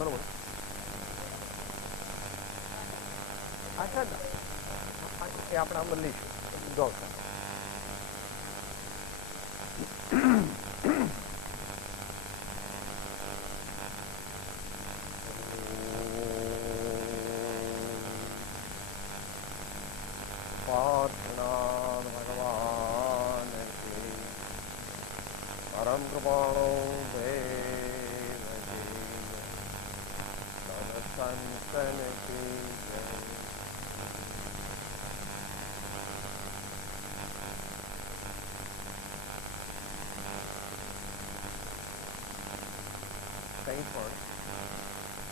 બરોબર. અચ્છા, એ આપણે આમાં લઈશું. જો પાર્થનાથ ભગવાન કી પરમ કૃપાળો દેવજી સંતન કી જય. કંઈ પણ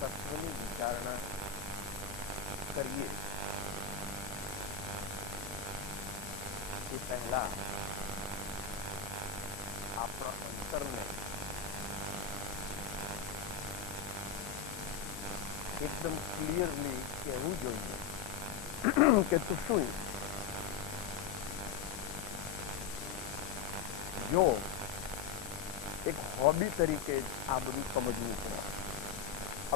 તત્વની વિચારણા કરીએ એ પહેલા આપણા અંતરને એકદમ ક્લિયરલી કહેવું જોઈએ કે તું શું જો એક હોબી તરીકે આ બધું સમજવું પડે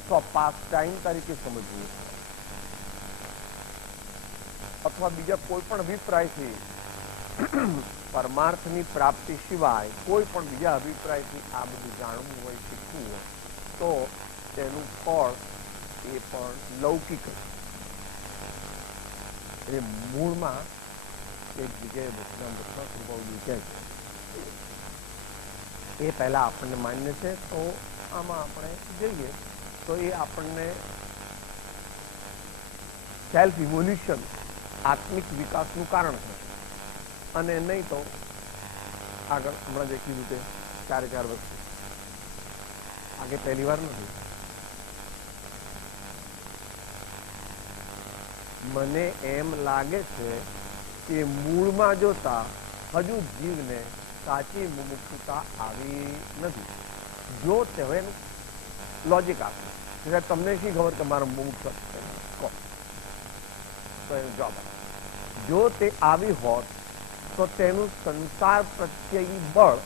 અથવા પાસ ટાઈમ તરીકે સમજવું પડે અથવા બીજા કોઈ પણ અભિપ્રાયથી પરમાર્થની પ્રાપ્તિ સિવાય કોઈ પણ બીજા અભિપ્રાયથી આ બધું જાણવું હોય, શીખવું હોય તો તેનું ફળ એ પણ લૌકિક એ મૂળમાં એક જગ્યાએ ભગવાન કૃપાળુ કહે છે એ પહેલાં આપણને માન્ય છે. તો આમાં આપણે જોઈએ તો એ આપણને સેલ્ફ ઇવોલ્યુશન, આત્મિક વિકાસનું કારણ છે. અને નહીં તો આગળ હમણાં જે કીધું તે 4 વસ્તુ આગે પહેલી વાર નથી. મને એમ લાગે છે કે મૂળમાં જોતા હજુ જીવને સાચી મુમુક્ષુતા આવી નથી. જો તેનું લોજિક આપે કે તમને શી ખબર કે મારો મુમુક્ષ કહો તો એનો જવાબ આપે. જો તે આવી હોત તો તેનું સંસાર પ્રત્યેની બળ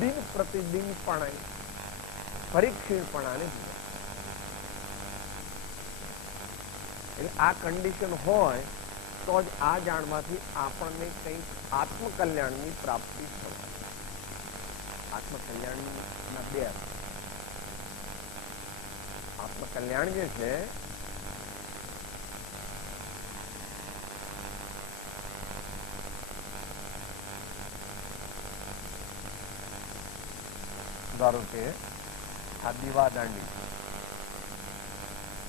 દિન પ્રતિદિનપણે પરીક્ષીણપણાને જુએ. એટલે આ કન્ડિશન હોય તો જ આ જાણવાથી આપણને કંઈક આત્મકલ્યાણની પ્રાપ્તિ થશે. આત્મકલ્યાણના 2 અર્થ. આત્મકલ્યાણ જે છે ધારો કે આ દીવા દાંડી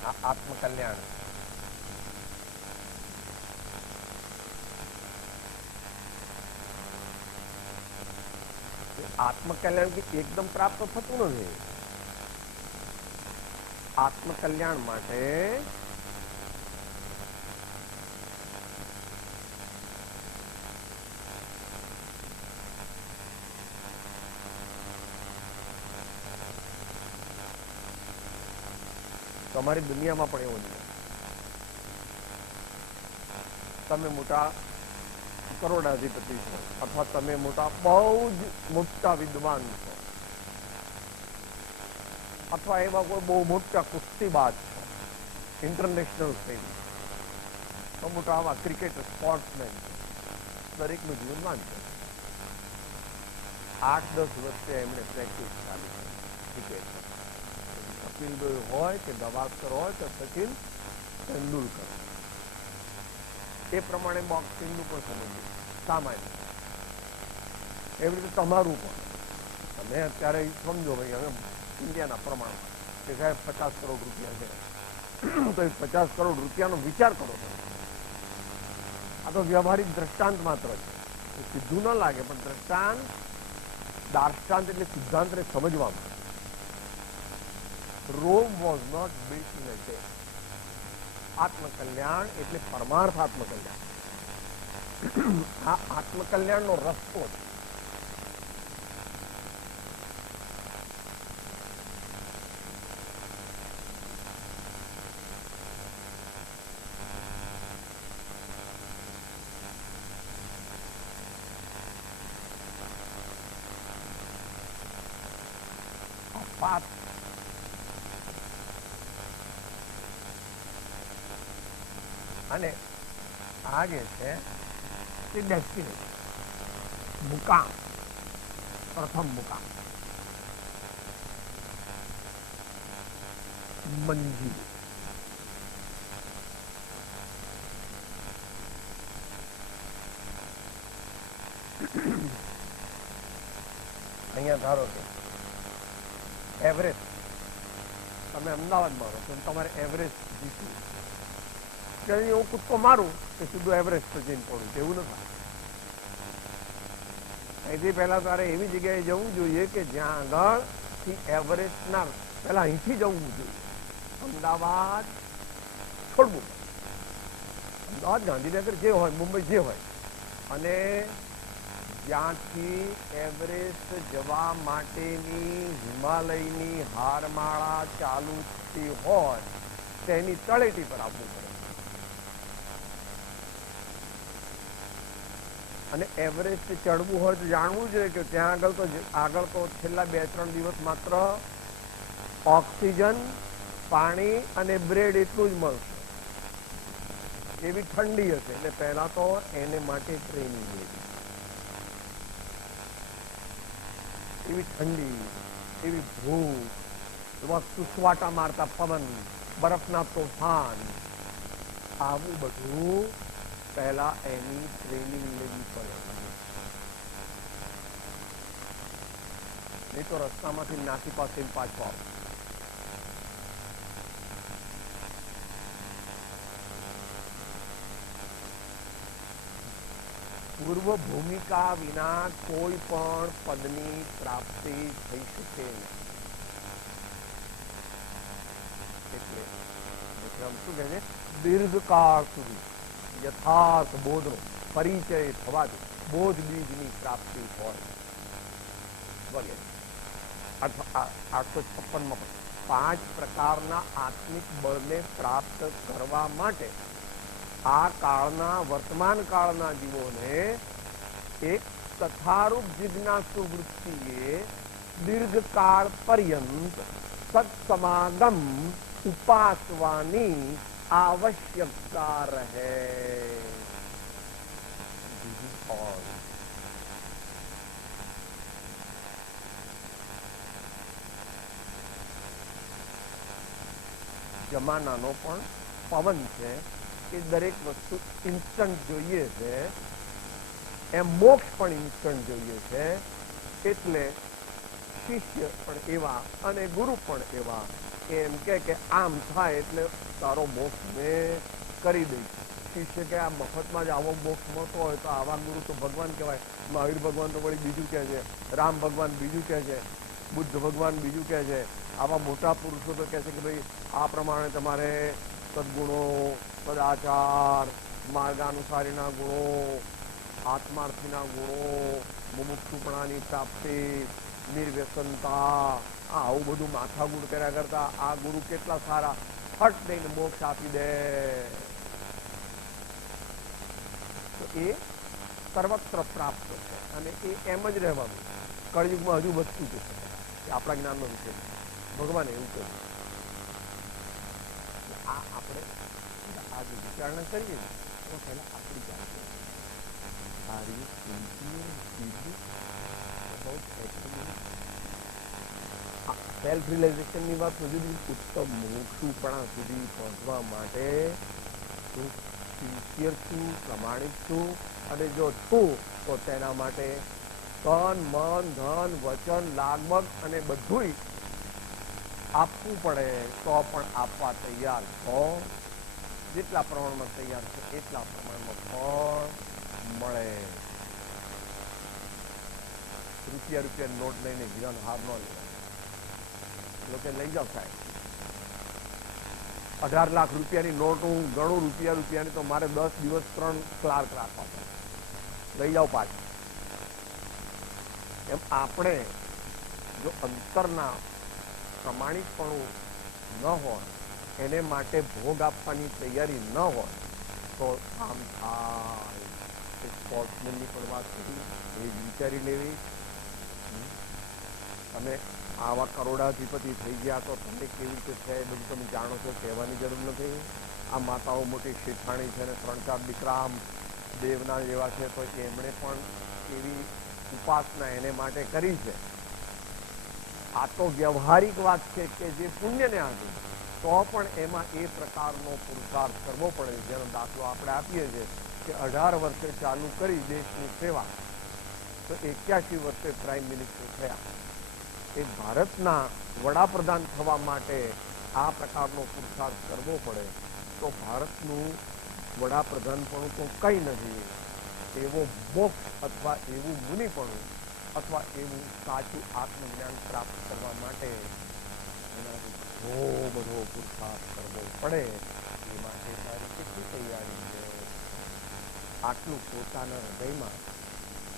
આ આત્મકલ્યાણ. આત્મકલ્યાણ કે એકદમ પ્રાપ્ત થતું નથી. આત્મકલ્યાણ માટે તમારી દુનિયામાં પણ એવું છે. તમે મોટા કરોડાધિપતિ છો અથવા તમે મોટા બહુ જ મોટા વિદ્વાન છો અથવા એવા કોઈ બહુ મોટા કુસ્તીબાજ છો, ઇન્ટરનેશનલ ફેમ, તો મોટા આવા ક્રિકેટર, સ્પોર્ટ્સમેન છો. દરેકનું જીવનમાં છે 8-10 વર્ષે એમણે પ્રેક્ટિસ ચાલી ક્રિકેટ. કપિલ દેવ હોય કે ગાવસ્કર હોય કે સચિન તેંડુલકર, એ પ્રમાણે બોક્સિંગનું પણ સમજવું સામાન્ય. એવી રીતે તમારું પણ તમે અત્યારે સમજો ભાઈ હવે ઇન્ડિયાના પ્રમાણમાં કે સાહેબ 50 કરોડ રૂપિયા છે તો એ 50 કરોડ રૂપિયાનો વિચાર કરો તમે. આ તો વ્યવહારિક દ્રષ્ટાંત માત્ર છે, સીધું ન લાગે પણ દ્રષ્ટાંત, દાર્ષ્ટાંત એટલે સિદ્ધાંતને સમજવામાં. Rome was not built in a day. આત્મકલ્યાણ એટલે પરમાર્થ આત્મકલ્યાણ. આ આત્મકલ્યાણનો રસ્તો છે. પાથ અને આ જે છે તે ડેસ્ટિનેશન, મુકામ, પ્રથમ મુકામ, મંજિલ. અહીંયા ધારો કે એવરેસ્ટ, તમે અમદાવાદમાં રહો તો તમારે એવરેસ્ટ જીતવું, ત્યારે હું કૂદકો મારું કે સીધું એવરેસ્ટ પર જઈને પડું, એવું નથી. અહીંથી પહેલા તારે એવી જગ્યાએ જવું જોઈએ કે જ્યાં આગળથી એવરેસ્ટના પહેલા અહીંથી જવું જોઈએ. અમદાવાદ છોડવું, અમદાવાદ, ગાંધીનગર જે હોય, મુંબઈ જે હોય, અને જ્યાંથી એવરેસ્ટ જવા માટેની હિમાલયની હારમાળા ચાલુ થતી હોય તેની તળેટી પર આવવું પડે. અને એવરેસ્ટ ચડવું હોય તો જાણવું જોઈએ કે ત્યાં આગળ તો છેલ્લા 2-3 દિવસ માત્ર ઓક્સિજન, પાણી અને બ્રેડ એટલું જ મળશે. એવી ઠંડી હશે, એટલે પહેલા તો એને માટે ટ્રેનિંગ લેવી. એવી ઠંડી, એવી ભૂખ, એવા સુસવાટા મારતા પવન, બરફના તોફાન, આવું બધું પહેલા એની ટ્રેનિંગ લેવી પડે. નહીં તો રસ્તામાંથી નાસી પાસે પાછો આવે. પૂર્વ ભૂમિકા વિના કોઈ પણ પદની પ્રાપ્તિ થઈ શકે નહીં. એટલે શું કહે છે, દીર્ઘકાળ સુધી યથાર્થ બોધનો પરિચય થવાથી બોધ બીજની પ્રાપ્તિ હોય વગેરે. 856માં 5 પ્રકારના આત્મિક બળને પ્રાપ્ત કરવા માટે આ કાળના, વર્તમાન કાળના જીવોને એક તથારૂપ જિજ્ઞાસુ વૃત્તિએ દીર્ઘકાળ પર્યંત સત્સમાગમ ઉપાસવાની આવશ્યકતા રહે. જમાનાનો પણ પવન છે કે દરેક વસ્તુ ઇન્સ્ટન્ટ જોઈએ છે, એમ મોક્ષ પણ ઇન્સ્ટન્ટ જોઈએ છે. એટલે શિષ્ય પણ એવા અને ગુરુ પણ એવા, એમ કે આમ થાય એટલે તારો મોક્ષ મેં કરી દઈશ. શિષ્ય કે આ મફતમાં જ આવો મોક્ષ મળતો હોય તો આવા ગુરુ તો ભગવાન કહેવાય. મહાવીર ભગવાન તો વળી બીજું કહે છે, રામ ભગવાન બીજું કહે છે, બુદ્ધ ભગવાન બીજું કહે છે. આવા મોટા પુરુષો તો કહે છે કે ભાઈ આ પ્રમાણે તમારે સદગુણો, સદાચાર, માર્ગાનુસારીના ગુણો, આત્માર્થીના ગુણો, મુમુક્ષુપણાની પ્રાપ્તિ, નિર્વ્યસનતા, આવું બધું માથાકૂટ કર્યા કરતા આ ગુરુ કેટલા સારા, ફટ દઈને મોક્ષ આપી દે. તો એ સર્વત્ર પ્રાપ્ત છે અને એ એમ જ રહેવાનું. કળયુગમાં હજુ વધતું છે, આપણા જ્ઞાનનો વિષય. ભગવાને એવું કહ્યું. આ આપણે આ જે વિચારણા કરીએ તો પહેલા આપણી જાતે સેલ્ફ રિયલાઇઝેશનની વાત સુધી ઉત્તમ મોક્ષુપણા સુધી પહોંચવા માટે હું સિન્સિયર છું, પ્રમાણિક છું, અને જો છું તો તેના માટે તન, મન, ધન, વચન, લાગવગ અને બધું આપવું પડે તો પણ આપવા તૈયાર છો. જેટલા પ્રમાણમાં તૈયાર છે એટલા પ્રમાણમાં ફળ મળે. રૂપિયા નોટ લઈને હીરાનો હાર ન લેવાય. લોકો લઈ જાઓ સાહેબ, 18 લાખ રૂપિયાની નોટ હું ગણું રૂપિયાની તો મારે 10 દિવસ 3 ક્લાર્ક રાખવા પડે. લઈ જાઓ પાછા. એમ આપણે જો અંતરના પ્રમાણિકપણું ન હોય, એને માટે ભોગ આપવાની તૈયારી ન હોય તો આમ થાય. સ્પોર્ટ્સમેનની પણ વાત કરી, એ વિચારી લેવી. તમે આવા કરોડાધિપતિ થઈ ગયા તો તમને કેવી રીતે છે એ બધું તમે જાણો છો, કહેવાની જરૂર નથી. આ માતાઓ મોટી શેઠાણી છે ને 3-4 દીકરા આમ દેવના જેવા છે, તો એમણે પણ એવી ઉપાસના એને માટે કરી છે. આ તો વ્યવહારિક વાત છે કે જે પુણ્યને આધીન, તો પણ એમાં એ પ્રકારનો પુરુષાર્થ કરવો પડે. જેનો દાખલો આપણે આપીએ છીએ કે 18 વર્ષે ચાલુ કરી દેશની સેવા, તો 81 વર્ષે પ્રાઇમ મિનિસ્ટર થયા. એ ભારતના વડાપ્રધાન થવા માટે આ પ્રકારનો પુરુષાર્થ કરવો પડે. તો ભારતનું વડાપ્રધાનપણું તો કંઈ નથી. એવો મોક્ષ અથવા એવું મુનિપણું અથવા એવું સાચું આત્મજ્ઞાન પ્રાપ્ત કરવા માટે ઘણો બધો પુરુષાર્થ કરવો પડે. એ માટે તારી કેટલી તૈયારી છે? આટલું પોતાના હૃદયમાં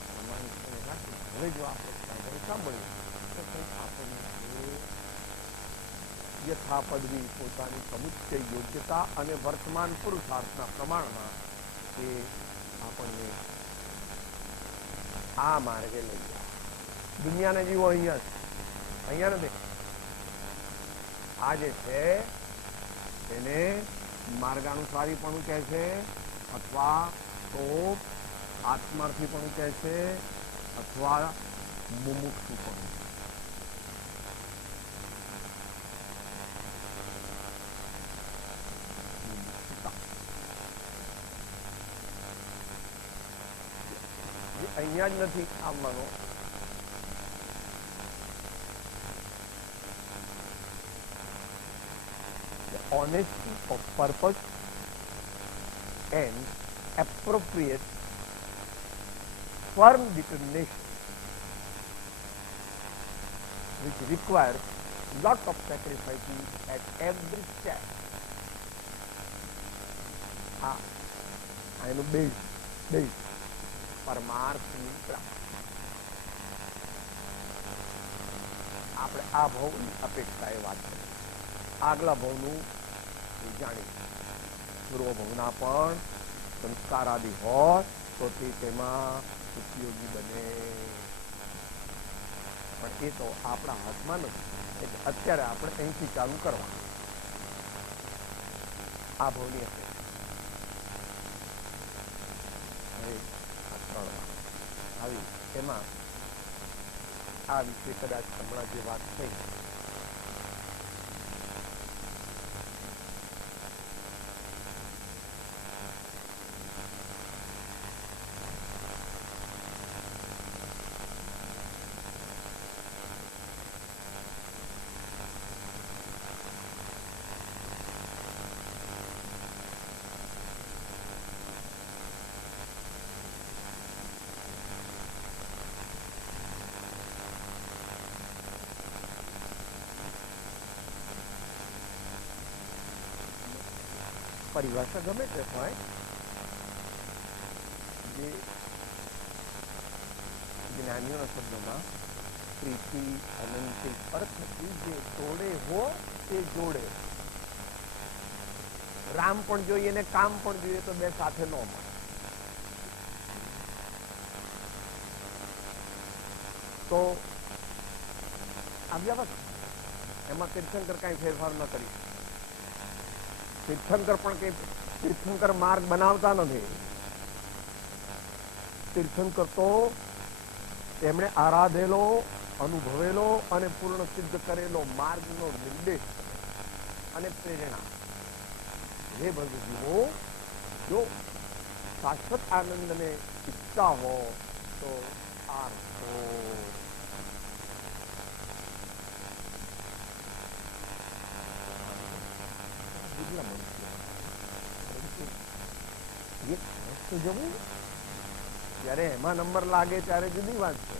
પ્રમાણિકપણે રાખી. હવે જો આપણે સાંભળ્યું તો કંઈક આપણને યથાપદવી પોતાની સમુચ્ચય યોગ્યતા અને વર્તમાન પુરુષાર્થના પ્રમાણમાં એ આપણને આ માર્ગે લઈ જાય. દુનિયાને જીવો અહીંયા નથી. આ જે છે એને માર્ગાનુસારીપણું કહે છે, અથવા તો આત્માર્થીપણું કહે છે, અથવા મુમુક્ષુપણું. અહીંયા જ નથી આવવાનો. Honesty of purpose and appropriate firm determination, which requires lot of sacrifices at every step. એનું બેઝ પરમાર્થની પ્રાપ્તિ. આપણે આ ભાવની અપેક્ષા એ વાત કરી. આગલા ભાવનું જાણી પૂર્વ ભાવના પણ સંસ્કાર આદિ હોય તો તે તેમાં ઉપયોગી બને. પણ એ તો આપણા હાથમાં નથી. એટલે અત્યારે આપણે અહીંથી ચાલુ કરવા આ ભાવની અપેક્ષા. આવી એમાં આ વિશે કદાચ હમણાં જે વાત થઈ, પરિભાષા ગમે તે હોય, જે જ્ઞાનીઓના શબ્દોમાં પ્રીતિ અનંતી અર્થ નથી. જે તોડે હો તે જોડે. રામ પણ જોઈએ ને કામ પણ જોઈએ તો બે સાથે ન મળે. તો આ વ્યવસ્થા, એમાં તીર્થંકર કાંઈ ફેરફાર ન કરી. તીર્થંકર પણ કઈ તીર્થંકર માર્ગ બનાવતા નથી. તીર્થંકર તો તેમણે આરાધેલો, અનુભવેલો અને પૂર્ણ સિદ્ધ કરેલો માર્ગનો નિર્દેશ અને પ્રેરણા. હે ભગજીવો, જો શાશ્વત આનંદને ઈચ્છતા હો તો આર્થો જવું. જયારે એમાં નંબર લાગે ત્યારે જુદી વાત છે.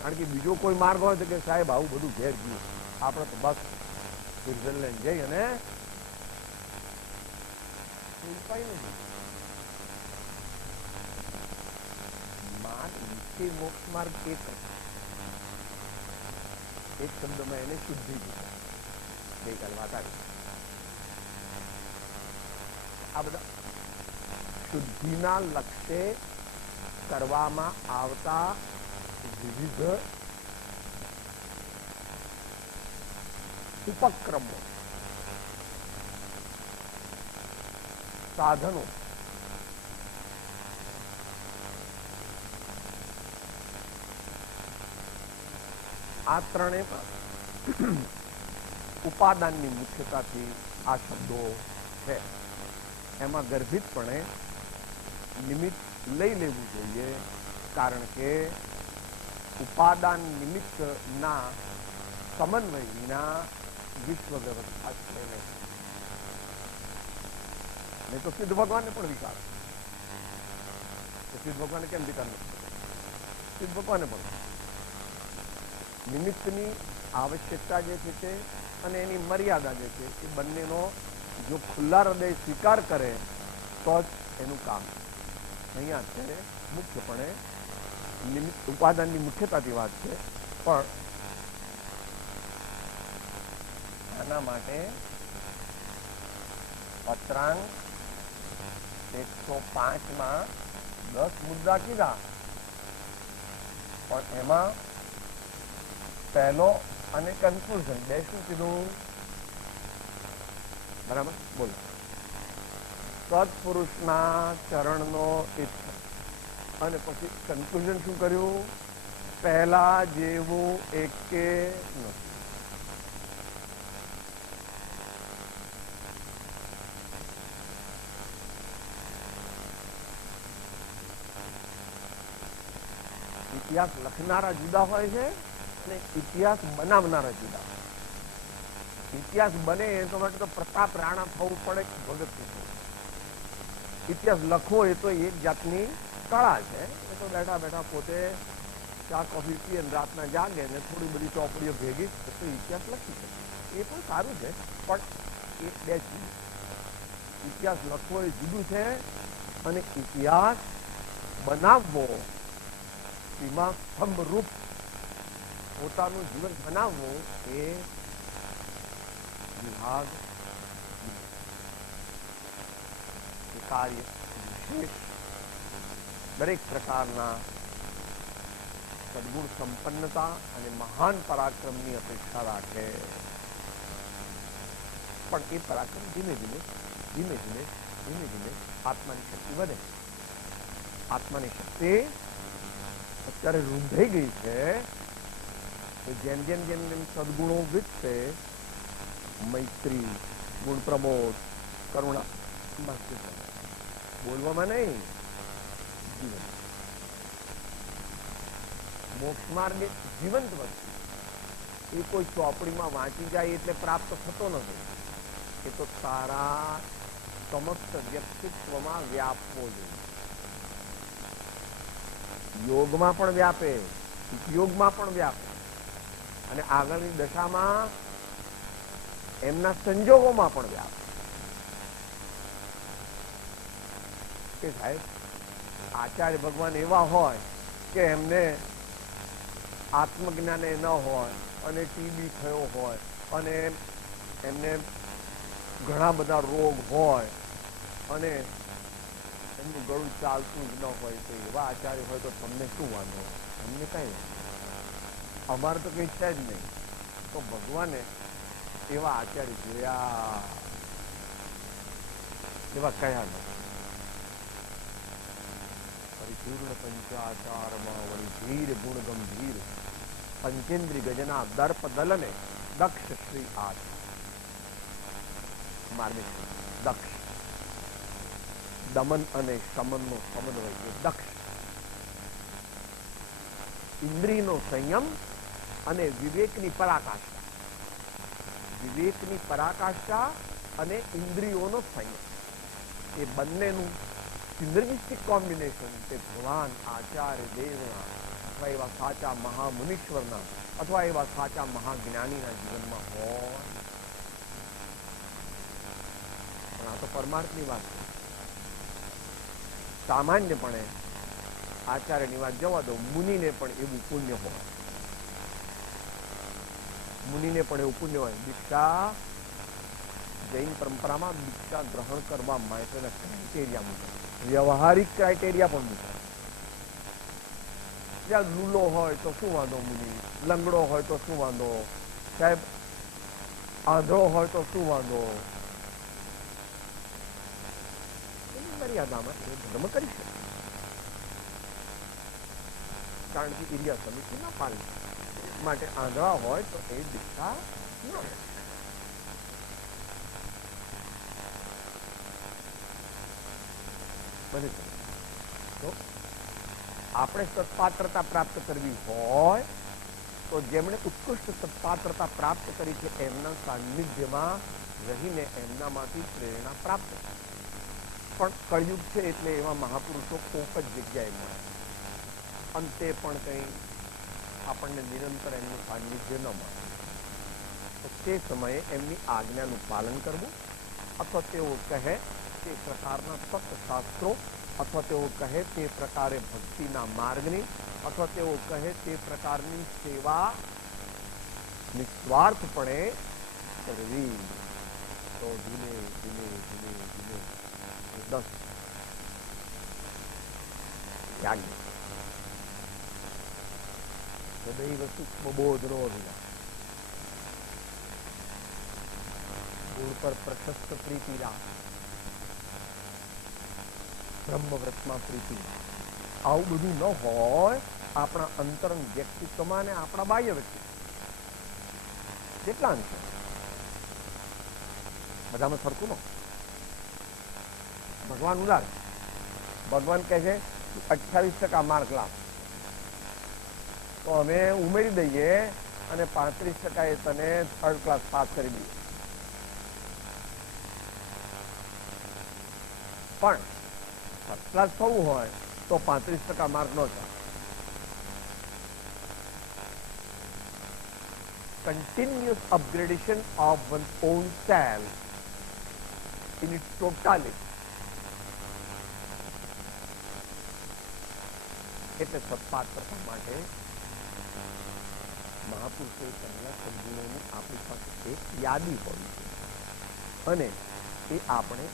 કારણ કે બીજો કોઈ માર્ગ હોય તો કે સાહેબ આવું બધું ઘેર ગયું, આપણે તો બસ સ્વિટ્ઝરલેન્ડ જઈ અને માર્ગ નિશ્ચય મોક્ષ માર્ગ એક શબ્દમાં એને શુદ્ધિ કીધું. ગઈકાલ વાત આવી. આ બધા શુદ્ધિના લક્ષ્ય કરવામાં આવતા વિવિધ ઉપક્રમો સાધનો આ ત્રણેયમાં ઉપાદાનની મુખ્યતાથી આ શબ્દો છે. એમાં ગર્ભિતપણે નિમિત્ત લઈ લેવું જોઈએ, કારણ કે ઉપાદાન નિમિત્તના સમન્વય વિના વિશ્વ વ્યવસ્થા છે નહીં. તો સિદ્ધ ભગવાનને પણ વિકાર, તો સિદ્ધ ભગવાને કેમ વિકાર નથી? સિદ્ધ ભગવાને પણ નિમિત્તની આવશ્યકતા જે છે તે અને એની મર્યાદા જે છે એ બંનેનો જો ખુલ્લા હૃદય સ્વીકાર કરે તો જ એનું કામ. અહીંયા અત્યારે મુખ્યપણે નિમિત્ત ઉપાદાનની મુખ્યતાથી વાત છે, પણ આના માટે પત્રાંક 105માં 10 મુદ્દા કીધા, પણ એમાં પહેલો અને કન્ક્લુઝન બે શું કીધું? બરાબર બોલો. સત્પુરુષના ચરણનો ઈચ્છ અને પછી કન્ક્લુઝન શું કર્યું? પહેલા જેવું એકે નથી. ઇતિહાસ લખનારા જુદા હોય છે અને ઇતિહાસ બનાવનારા જુદા. ઇતિહાસ બને એ તો માટે તો પ્રતાપ રાણા થવું પડે, ભગત થવું. ઇતિહાસ લખવો એ તો એક જાતની કળા છે. એ તો બેઠા બેઠા પોતે ચા કોફી પીએ રાતના જાગે ને થોડી બધી ચોપડીઓ ભેગી તો ઇતિહાસ લખી શકે. એ પણ સારું છે, પણ એ બે ચીજ. ઇતિહાસ લખવો એ જુદું છે અને ઇતિહાસ બનાવવો, એમાં સ્તંભરૂપ પોતાનું જીવન બનાવવું એ વિભાગ કાર્ય વિશેષ દરેક પ્રકારના સદગુણ સંપન્નતા અને મહાન પરાક્રમની અપેક્ષા રાખે. પણ એ પરાક્રમ ધીમે ધીમે ધીમે ધીમે ધીમે ધીમે આત્માની શક્તિ વધે. આત્માની શક્તિ અત્યારે રૂંધાઈ ગઈ છે. જેમ જેમ જેમ જેમ સદગુણો વિકસે, મૈત્રી, ગુણ પ્રબોધ, કરુણા, બોલવામાં નહીં, જીવન મોક્ષ માર્ગ જીવંત વસ્તુ. એ કોઈ ચોપડીમાં વાંચી જાય એટલે પ્રાપ્ત થતો નથી. એ તો તારા સમસ્ત વ્યક્તિત્વમાં વ્યાપવો જોઈએ. યોગમાં પણ વ્યાપે, ઉપયોગમાં પણ વ્યાપે અને આગળની દશામાં એમના સંજોગોમાં પણ વ્યાપે. કે સાહેબ આચાર્ય ભગવાન એવા હોય કે એમને આત્મજ્ઞાન ન હોય અને ટીબી થયો હોય અને એમને ઘણા બધા રોગ હોય અને એમનું ગળું ચાલતું જ ન હોય, તો એવા આચાર્ય હોય તો તમને શું વાંધો? અમને કઈ અમારે તો કઈ છે જ નહીં. તો ભગવાને એવા આચાર્ય જોયા, એવા કયા નથી. પરિપૂર્ણ પંચાચારમાં વળી ધીર ગુણ ગંભીર પંચેન્દ્રી ગજના દર્પ દલને દક્ષ શ્રી આચ માર્મિક દક્ષ. દમન અને શમનનો સમન્વય છે દક્ષ. ઇન્દ્રિયનો સંયમ અને વિવેકની પરાકાષ્ઠા. વિવેકની પરાકાષ્ઠા અને ઇન્દ્રિયોનો સંયમ, એ બંનેનું સિનર્જિસ્ટિક કોમ્બિનેશન તે ભગવાન આચાર્ય દેવના અથવા એવા સાચા મહામુનીશ્વરના અથવા એવા સાચા મહાજ્ઞાનીના જીવનમાં હોય. પણ આ તો પરમાર્થની વાત છે. સામાન્યપણે આચાર્યની વાત જવા દો, મુનિને પણ એવું પુણ્ય હોય. મુનિને પણ એવું પુણ્ય હોય. દીક્ષા જૈન પરંપરામાં દીક્ષા ગ્રહણ કરવા માટેના ક્રાઇટેરિયા મુજબ વ્યવહારિક ક્રાઇટેરિયા પણ મુજબ. જ્યાં લૂલો હોય તો શું વાંધો મુનિ, લંગડો હોય તો શું વાંધો સાહેબ, આંધળો હોય તો શું વાંધો, મર્યાદામાં એ ધર્મ કરી શકે, કારણ કે ઇરિયા સમિતિ ન પાલી માટે આંધળા હોય તો એ દીક્ષા ન લે. બને તો આપણે સત્પાત્રતા પ્રાપ્ત કરવી હોય તો જેમણે ઉત્કૃષ્ટ સત્પાત્રતા પ્રાપ્ત કરી છે એમના સાનિધ્યમાં રહીને એમનામાંથી પ્રેરણા પ્રાપ્ત કરી. પણ કળયુગ છે એટલે એવા મહાપુરુષો કોક જ જગ્યાએ મળે, અંતે પણ કંઈ આપણને નિરંતર એમનું સાનિધ્ય ન મળે. તો તે સમયે એમની આજ્ઞાનું પાલન કરવું, અથવા તેઓ કહે તે પ્રકારના સત્શાસ્ત્રો, અથવા તેઓ કહે તે પ્રકારે ભક્તિના માર્ગની, અથવા તેઓ કહે તે પ્રકારની સેવા નિસ્વાર્થપણે કરવી. તો ધીમે ધીમે ધીમે ધીમે 10 યાજ્ઞ હૃદય સૂક્ષ્મબોધનો અભિલાષ, ગુણ પર પ્રશસ્ત પ્રીતિ રાખ, બ્રહ્મવ્રતમાં પ્રીતિ. આવું બધું ન હોય આપણા અંતરંગ વ્યક્તિત્વમાં ને આપણા બાહ્ય વ્યક્તિત્વ કેટલા અંતર, બધામાં સરખું ન. ભગવાન ઉદાર, ભગવાન કહે છે 28% માર્ક લાવ, તો અમે ઉમેરી દઈએ અને 35% તને થર્ડ ક્લાસ પાસ કરી દઈએ. પણ ફર્સ્ટ ક્લાસ થવું હોય તો 35% માર્ક ન ચાલે. Continuous upgradation of one's own self in its totality. એટલે સત્પાત્રતા માટે મહાપુરુષોએ કરેલા સદગુણોની આપણી પાસે એક યાદી હોવી છે, અને એ આપણે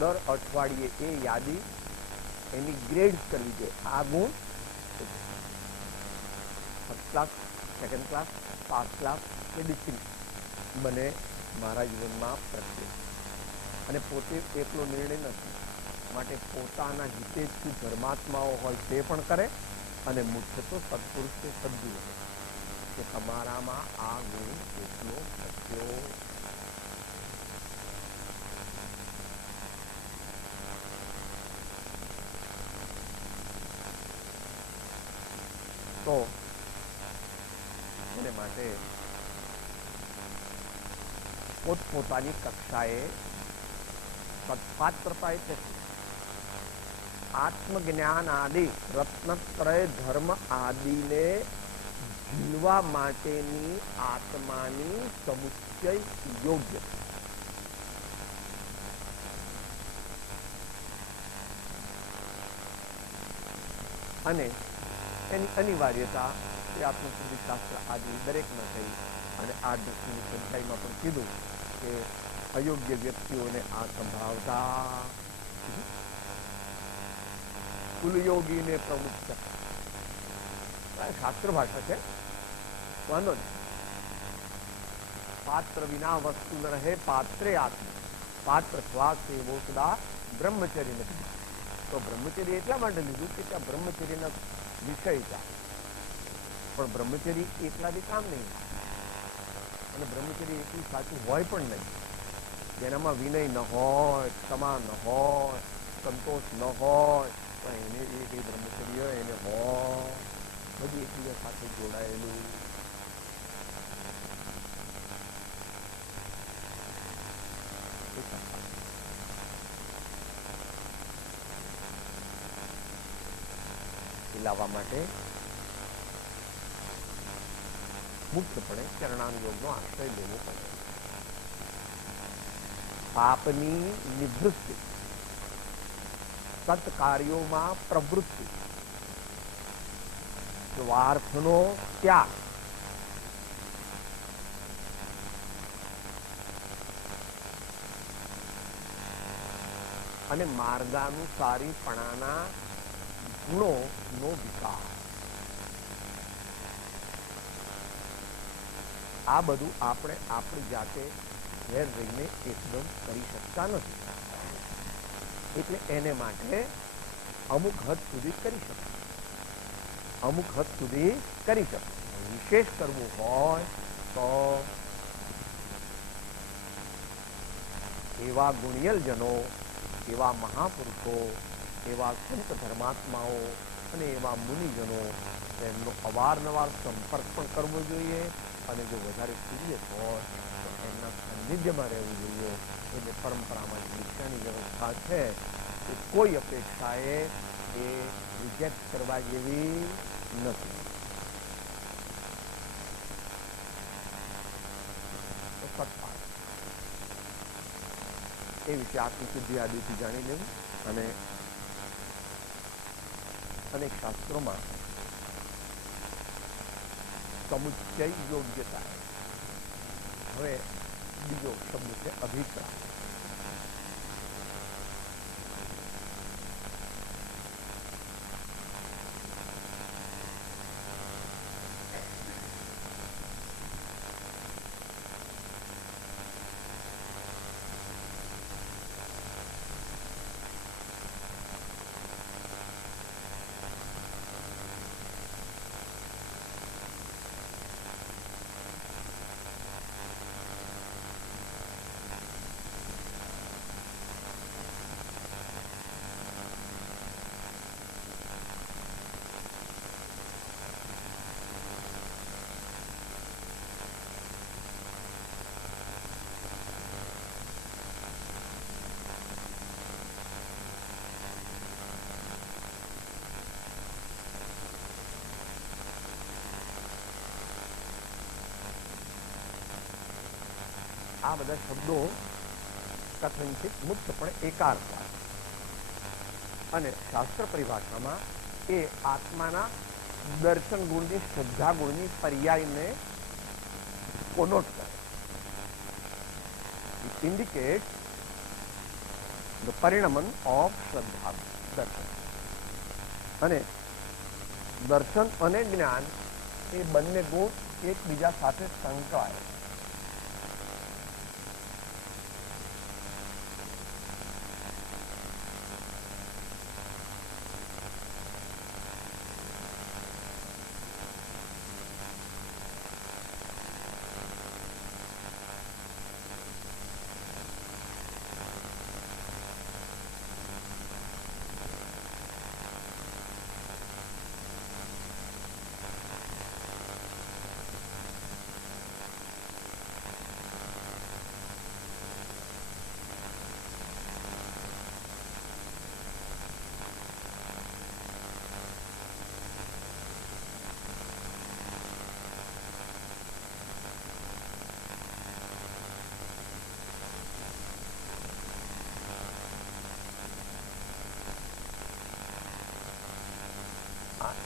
દર અઠવાડિયે એ યાદી એની ગ્રેડ કરવી જોઈએ. આ ગુણ first class, second class, fast class કે ડિસ્ટિંક્શન બને મારા જીવનમાં પ્રત્યેક. અને પોતે એકલો નિર્ણય નથી, માટે પોતાના હિતેચ્છુ ધર્માત્માઓ હોય તે પણ કરે, અને મુખ્ય તો સત્પુરુષ કે સદગુરુ કે તમારામાં આ ગુણ એટલો પ્રત્યો. તો એને માટે પોતપોતાની કક્ષાએ સત્પાત્રતા એટલે આત્મજ્ઞાન આદિ રત્નત્રય ધર્મ આદિને જીવવા માટેની આત્માની સમુચ્ચય યોગ્યતા. અને એની અનિવાર્યતા એ આત્મસિદ્ધિ શાસ્ત્ર આદિ દરેકમાં થઈ. અને આ દસમી સંખ્યામાં પણ કીધું કે અયોગ્ય વ્યક્તિઓને આ સંભાવતા કુલયોગીને પ્રવૃત્ત. શાસ્ત્ર ભાષા છે, વાંધો નહીં. પાત્ર વિના વસ્તુ ન રહે પાત્રે આત્મ, પાત્ર શ્વાસ એવો સદા બ્રહ્મચર્ય નથી. તો બ્રહ્મચર્ય એટલા માટે લીધું કે ત્યાં બ્રહ્મચર્યના વિષય છે, પણ બ્રહ્મચર્ય એકલાથી કામ નહીં, અને બ્રહ્મચર્ય એટલું સાચું હોય પણ નહીં. જેનામાં વિનય ન હોય, ક્ષમા ન હોય, સંતોષ ન હોય, પણ એને એ બ્રહ્મચર્ય એને હોય બધી એકબીજા સાથે જોડાયેલું. લાવવા માટે મુક્તપણે ચરણાનુયોગનો આશ્રય લેવો પડે. પાપની નિવૃત્તિ, સત્કાર્યોમાં પ્રવૃત્તિ, સ્વાર્થનો ત્યાગ, અને માર્ગાનુસારીપણાના ગુણોનો વિકાસ. આ બધું આપણે આપણી જાતે ઘેર રહીને એકદમ કરી શકતા નથી. એટલે એને માટે અમુક હદ સુધી કરી શકે, અમુક હદ સુધી કરી શકે. વિશેષ કરવું હોય તો એવા ગુણિયલજનો, એવા મહાપુરુષો, એવા સંત ધર્માત્માઓ અને એવા મુનિજનો એમનો અવારનવાર સંપર્ક પણ કરવો જોઈએ. અને જો વધારે સિરિયસ હોય તો એમના સાનિધ્યમાં રહેવું જોઈએ. એટલે પરંપરામાં દીક્ષાની વ્યવસ્થા છે એ કોઈ અપેક્ષાએ એ રિજેક્ટ કરવા જેવી નથી. સત્પાલ એ વિશે આત્મશુદ્ધિ આદિથી જાણી લેવું. અને અનેક શાસ્ત્રોમાં સમુચ્ચય યોગ્યતા, હવે બીજો શબ્દ છે અભિપ્રાય. આ બધા શબ્દો કથનથી મુક્તપણે એકાર્થવા અને શાસ્ત્ર પરિભાષામાં એ આત્માના દર્શન ગુણની, શ્રદ્ધા ગુણની પર્યાયને કોનોટ કરે. ઇટ ઇન્ડિકેટ ધ પરિણમન ઓફ શ્રદ્ધા દર્શન. અને દર્શન અને જ્ઞાન એ બંને ગુણ એકબીજા સાથે સંકળાય.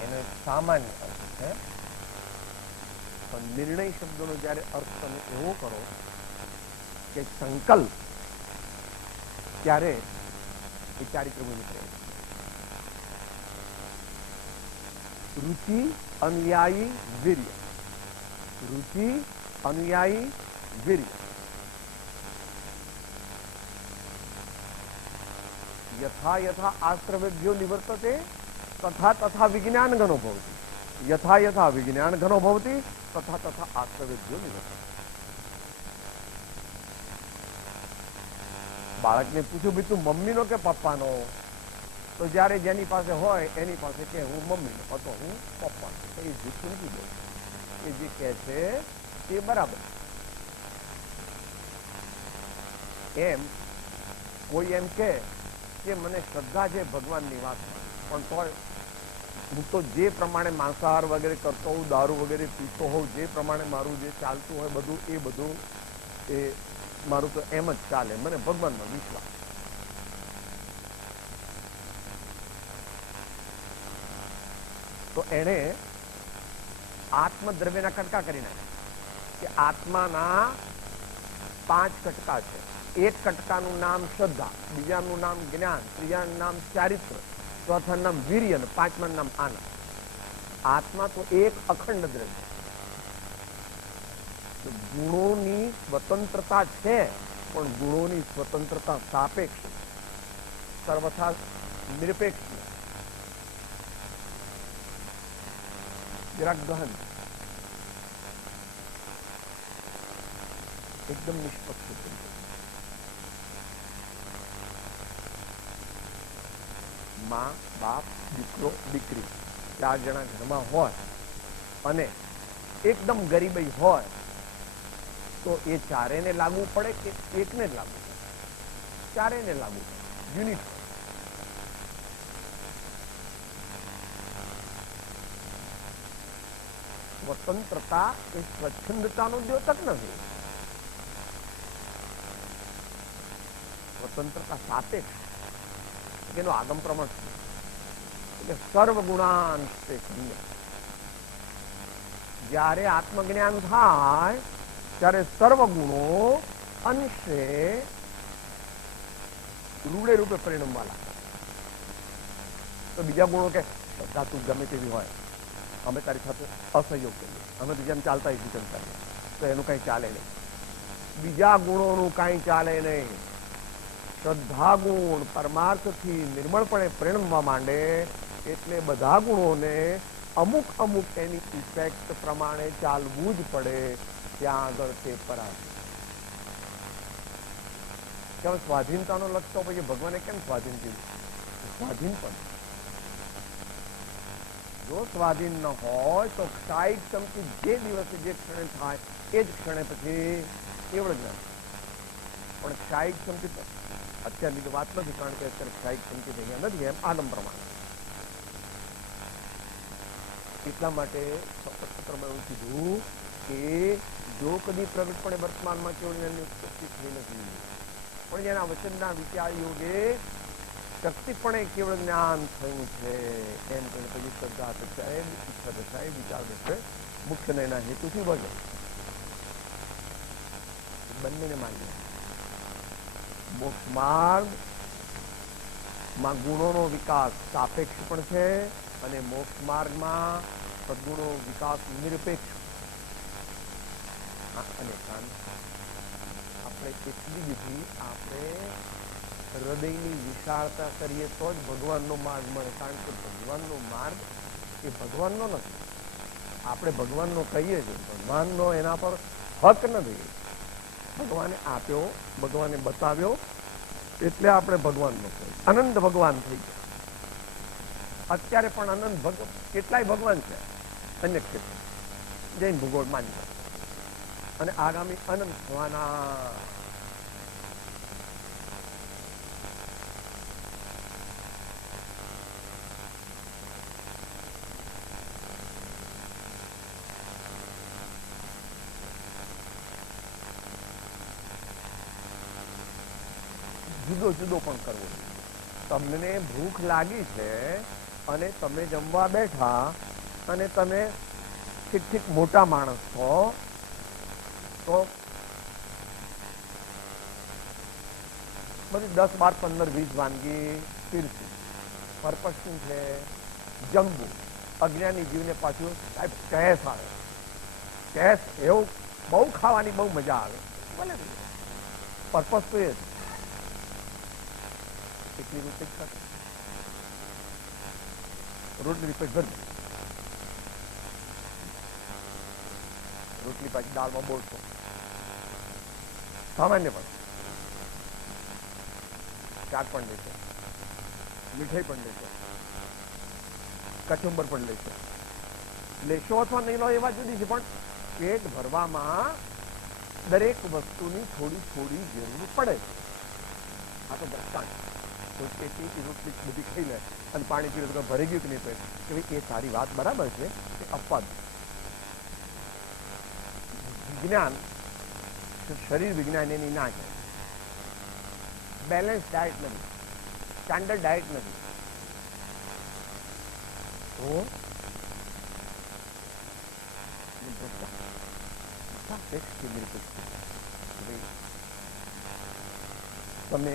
એનો એક સામાન્ય અર્થ છે. પણ નિર્ણય શબ્દનો જ્યારે અર્થ તમે એવો કરો કે સંકલ્પ, ત્યારે એ ચારિત્રમય નીકળે. રુચિ અનુયાયી વીર્ય, રુચિ અનુયાયી વીર્ય. યથા યથા આશ્રવેભ્યો નિવર્તતે તથા તથા વિજ્ઞાન ઘનો ભવતી. યથા યથા વિજ્ઞાન ઘનો ભવતી તથા તથા આશ્રવેભ્યો નિવર્તતે. બાળકને પૂછ્યું ભાઈ તું મમ્મીનો કે પપ્પાનો? તો જ્યારે જેની પાસે હોય એની પાસે કે હું મમ્મીનો હતો, હું પપ્પાનો. એ જૂઠું નથી બોલતું. એ જે કહે છે એ બરાબર. એમ કોઈ એમ કે મને શ્રદ્ધા છે ભગવાનની વાતમાં, પણ તોય હું તો જે પ્રમાણે માંસાહાર વગેરે કરતો હોઉં, દારૂ વગેરે પીતો હોઉં, જે પ્રમાણે મારું જે ચાલતું હોય બધું એ બધું એ મારું તો એમ જ ચાલે, મને ભગવાનમાં વિશ્વાસ. તો એણે આત્મદ્રવ્યના કટકા કરી નાખ્યા કે આત્માના 5 કટકા છે. એક કટકાનું નામ શ્રદ્ધા, બીજાનું નામ જ્ઞાન, ત્રીજાનું નામ ચારિત્ર, ચોથાનું નામ વીર્ય, અને પાંચમાનું નામ આનંદ. આત્મા તો એક અખંડ દ્રવ્ય. ગુણોની સ્વતંત્રતા છે, પણ ગુણોની સ્વતંત્રતા સાપેક્ષ. સર્વથા નિરપેક્ષ, જરાક ગહન, એકદમ નિષ્પક્ષ. માં, બાપ, દીકરો, દીકરી 4 જણા ઘરમાં હોય અને એકદમ ગરીબાઈ હોય તો એ ચારેને લાગુ પડે કે એકને જ લાગુ પડે? ચારેને લાગુ પડે. યુનિટ. સ્વતંત્રતા એ સ્વચ્છંદતાનો દ્યોતક નથી. સ્વતંત્રતા સાપેક્ષ, એનો આગમ પ્રમાણ એટલે સર્વગુણાંશ તે શૂન્ય. જ્યારે આત્મજ્ઞાન થાય ત્યારે સર્વગુણો અંશે રૂડે રૂપે પરિણમવા લાગે. તો બીજા ગુણો કે બધા તું ગમે તેવી હોય, અમે તારી સાથે અસહયોગ કરીએ, અમે તો જેમ ચાલતા હોય તેમ ચાલીએ, તો એનું કંઈ ચાલે નહીં. બીજા ગુણોનું કાંઈ ચાલે નહીં. શ્રદ્ધા ગુણ પરમાર્થથી નિર્મળપણે પરિણમવા માંડે એટલે બધા ગુણોને અમુક અમુક એની ઇફેક્ટ પ્રમાણે ચાલવું જ પડે. ત્યાં આગળ તે પરાજય. કેમ સ્વાધીનતાનો લખતો પછી ભગવાને કેમ સ્વાધીન કીધું? સ્વાધીન પણ જો સ્વાધીન ન હોય તો ક્ષાયિક ચમકી જે દિવસે જે ક્ષણે થાય એ જ ક્ષણે પછી કેવળ જ્ઞાન. પણ ક્ષાયિક ચમકી અત્યારની તો વાત નથી, કારણ કે અત્યારે ક્ષાયિક ચમકી થઈ ગયા નથી, એમ આગમ પ્રમાણે. એટલા માટે પત્રમાં એવું કીધું કે જો કદી પ્રગટપણે વર્તમાનમાં કેવળ જ્ઞાનની ઉત્પત્તિ થઈ નથી, પણ જેના વચનના વિચાર યોગે શક્તિપણે કેવળ જ્ઞાન થયું છે એમ કહીને પછી શ્રદ્ધા સાહેબ ઈચ્છા સાહેબ વિચાર દેશે મુખ્ય એના હેતુથી વગે બંનેને માની. મોક્ષ માર્ગમાં ગુણોનો વિકાસ સાપેક્ષ પણ છે અને મોક્ષ માર્ગમાં સદગુણો વિકાસ નિરપેક્ષ. અને આપણે એટલી બધી આપણે હૃદયની વિશાળતા કરીએ તો જ ભગવાનનો માર્ગ મળે. કારણ કે ભગવાનનો માર્ગ એ ભગવાનનો નથી, આપણે ભગવાનનો કહીએ છીએ, ભગવાનનો એના પર હક નથી. ભગવાને આપ્યો, ભગવાને બતાવ્યો એટલે આપણે ભગવાનનો કહીએ. અનંત ભગવાન થઈ ગયા. અત્યારે પણ અનંત કેટલાય ભગવાન છે અન્ય ક્ષેત્રે, જૈન ભૂગોળ માન્ય, અને આગામી અનંત થવાના. જુદો જુદો પણ કરવો. તમને ભૂખ લાગી છે અને તમે જમવા બેઠા અને તમે ઠીક ઠીક મોટા માણસ છો તો બધી 10, 12, 15, 20 વાનગી પીરસી. પર્પસ શું છે? જમવું. અજ્ઞાની જીવને પાછું સાહેબ કેસ આવે, કેસ એવું બહુ ખાવાની બહુ મજા આવે. ભલે પર્પસ તો એ જ. એટલી રૂપે રોટલી પેટ ભર, રોટલી પાછી દાળમાં બોલશો સામાન્ય, પણ શાક પણ લેશો, મીઠાઈ પણ લેશો, કચુંબર પણ લેશો અથવા નહીં લો એ વાત જુદી છે, પણ પેટ ભરવામાં દરેક વસ્તુની થોડી થોડી જરૂર પડે. આ તો દ્રષ્ટાંત. રોટલી બધી ખાઈ લે અને પાણી પીવે તો ભરી ગયું કે નહીં પેટ, કે ભાઈ એ સારી વાત બરાબર છે, એ અપવાદ. વિજ્ઞાન, શરીર વિજ્ઞાન એની ના છે. બેલેન્સ ડાયટ નથી, સ્ટાન્ડર્ડ ડાયટ નથી. તો તમે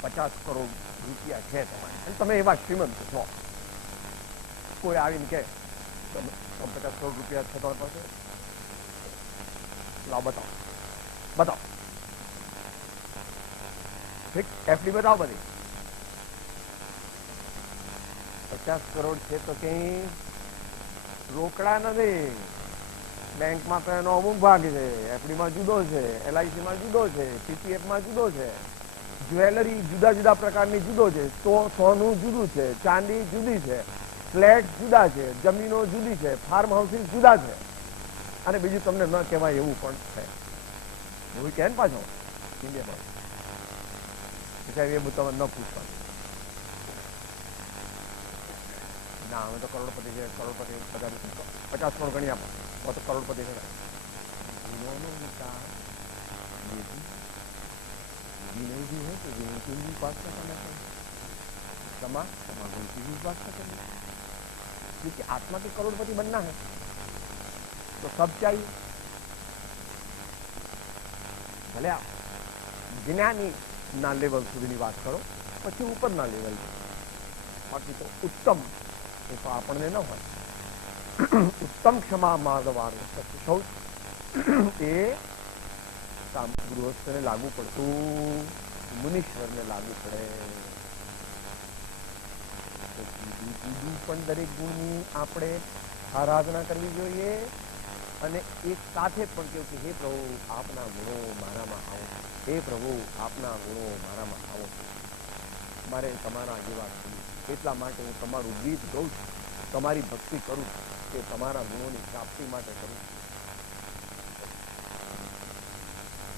50 કરોડ રૂપિયા છે તમારે અને તમે એવા શ્રીમંત છો, કોઈ આવીને કે 50 કરોડ રૂપિયા છે તમારી પાસે, લાવ બતાવો બતાવો, ઠીક એફડી બતાવો બધી, 50 કરોડ છે તો કંઈ રોકડા નથી. બેંકમાં તો એનો અમુક ભાગ છે, એફડીમાં જુદો છે, LICમાં જુદો છે, PPFમાં જુદો છે, જ્વેલરી જુદા જુદા પ્રકારની જુદો છે, સોનું જુદું છે, ચાંદી જુદી છે, ફ્લેટ જુદા છે, જમીનો જુદી છે, ફાર્મ હાઉસીસ જુદા છે, અને બીજું તમને ન કહેવાય એવું પણ છે. એવું કહે ને પાછો ઇન્ડિયામાં સાહેબ એ તમે ન પૂછવાનું. ના અમે તો કરોડપતિ છે, કરોડપતિ બધા 50 કરોડ ગણી આપો તો કરોડપતિ છે. जिन्होंने कहा विनय भी है तो विनय की भी उपासना करना चाहिए, गुण की भी उपासना करनी चाहिए. क्योंकि आत्मा के करोड़पति बनना है तो सब चाहिए. भले आप ज्ञानी ना लेवल सुधीनी વાત કરો, પછી ઉપરના લેવલ, બાકી તો ઉત્તમ એ તો આપણને ન હોય. ઉત્તમ ક્ષમા માર્ગવાળું સૌ એ કામ ગૃહસ્થને લાગુ પડતું, મુનીશ્વરને લાગુ પડે. જુદું પણ દરેક ગુણની આપણે આરાધના કરવી જોઈએ, અને એક સાથે પણ કહ્યું કે હે પ્રભુ આપના ગુણો મારામાં આવો, હે પ્રભુ આપના ગુણો મારામાં આવો, મારે તમારા જેવા થયું. એટલા માટે હું તમારું ગીત ગાઉં છું, તમારી ભક્તિ કરું છું, કે તમારા ગુણોની પ્રાપ્તિ માટે કરું છું.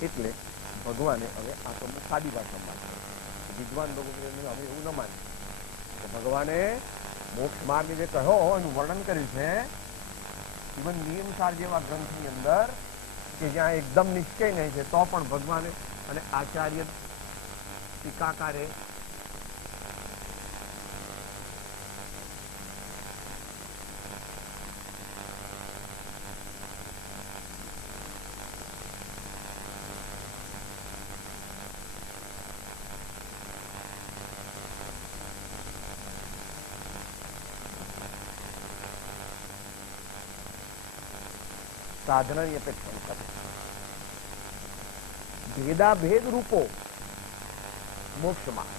એટલે ભગવાને હવે આ તો સાદી ભાષામાં વિદ્વાન લોકો હવે એવું ન માને કે ભગવાને મોક્ષ માર્ગ જે કહ્યો એનું વર્ણન કર્યું છે ઇવન નિયમસાર જેવા ગ્રંથની અંદર, કે જ્યાં એકદમ નિશ્ચય નહીં છે તો પણ ભગવાને અને આચાર્ય ટીકાકારે સાધનાની અપેક્ષા કરે. ભેદાભેદ રૂપો મોક્ષમાં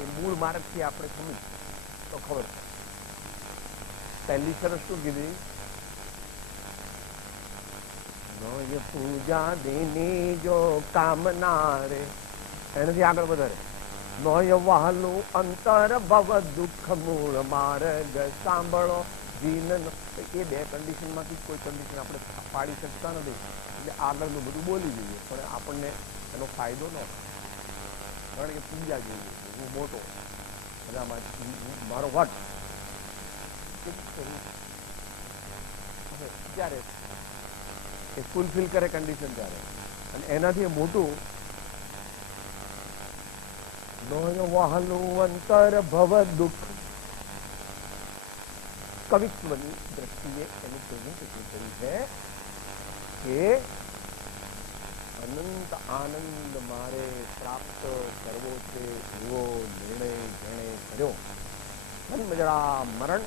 એ મૂળ માર્ગથી આપણે સમજ તો ખબર. પહેલી સરસ શું કીધી? નય પૂજા દેની જો કામના રે, એનાથી આગળ વધારે નય વહાલું અંતર ભવ દુઃખ મૂળ માર્ગ સાંભળો જીન. એ બે કન્ડિશનમાંથી કોઈ કન્ડિશન આપણે પાડી શકતા નથી, એટલે આગળનું બધું બોલી જોઈએ પણ આપણને એનો ફાયદો ન થાય. કારણ કે પૂજા જોઈએ, હું મોટો બધામાં મારો વટ ત્યારે એ ફૂલફિલ કરે કન્ડિશન ત્યારે, અને એનાથી મોટું નય વહાલું અંતર ભવ દુઃખ. કવિત્વની દ્રષ્ટિએ એનું પ્રેઝન્ટેશન કર્યું છે કે અનંત આનંદ મારે પ્રાપ્ત કરવો છે એવો નિર્ણય જેણે કર્યો. જન્મજરા મરણ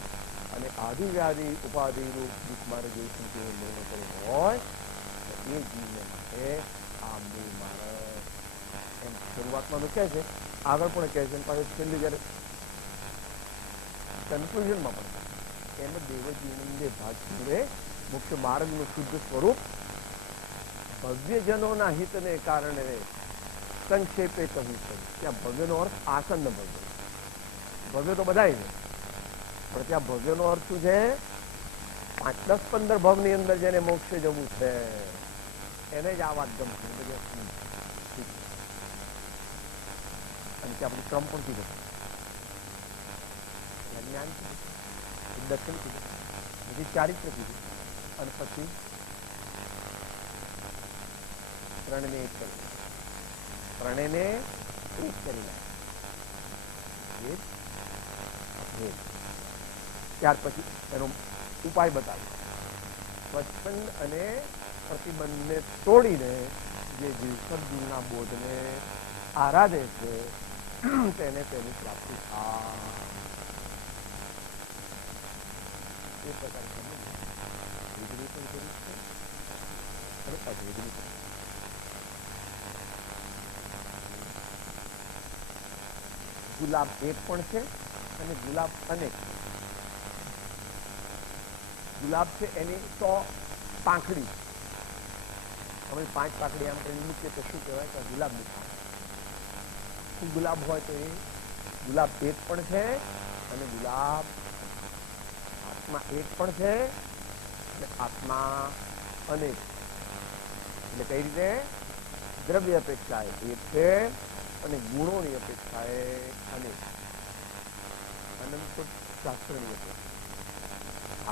અને આદિવ્યાધિ ઉપાધિરૂપ દુઃખ મારે જે નિર્ણય કર્યો હોય તો એ જીવને માટે આ મૂળ માર્ગ. એમ શરૂઆતમાં તો કહે છે, આગળ પણ કહે છે, પાછું છેલ્લી જ્યારે કન્ક્લુઝનમાં પણ એમ દેવજીનંદે ભાગીને મુખ્ય માર્ગનું શુદ્ધ સ્વરૂપ ભવ્યજનોના હિતને કારણે સંક્ષેપે કહ્યું છે. ત્યાં ભવ્યનો અર્થ આસન્ન ભવ્ય. ભવ્ય તો બધાય છે, પણ ત્યાં ભવ્યનો અર્થ શું છે? 5, 10, 15 ભવની અંદર જેને મોક્ષે જવું છે એને જ આ વાત ગમશે. અને ત્યાં આપણું ક્રમ પણ કીધું, જ્ઞાન કીધું, દર્શન કીધું, પછી ચારિત્ર કીધું, અને પછી ત્રણને એક કરી, ત્રણેને એક કરી નાખે. ત્યાર પછી એનો ઉપાય બતાવ્યો. સ્વચ્છંદ અને પ્રતિબંધને તોડીને જે સદગુરુના બોધને આરાધે છે તેને તેની પ્રાપ્તિ થાય. એ પ્રકારે વેદની પણ જરૂર છે અને અવેદની પણ. 1 ગુલાબ એક પણ છે અને ગુલાબ અનેક. ગુલાબ છે એની 100 પાંખડી, અમે 5 પાંખડી આમ કરીને મૂકીએ તો શું કહેવાય કે ગુલાબ દેખાય. ગુલાબ હોય તો એ ગુલાબ એક પણ છે અને ગુલાબ આત્મા એક પણ છે અને આત્મા અનેક. એટલે કઈ રીતે? દ્રવ્ય અપેક્ષાએ એક છે અને ગુણોની અપેક્ષાએ અનેક. અનંત શાસ્ત્રની અપેક્ષા.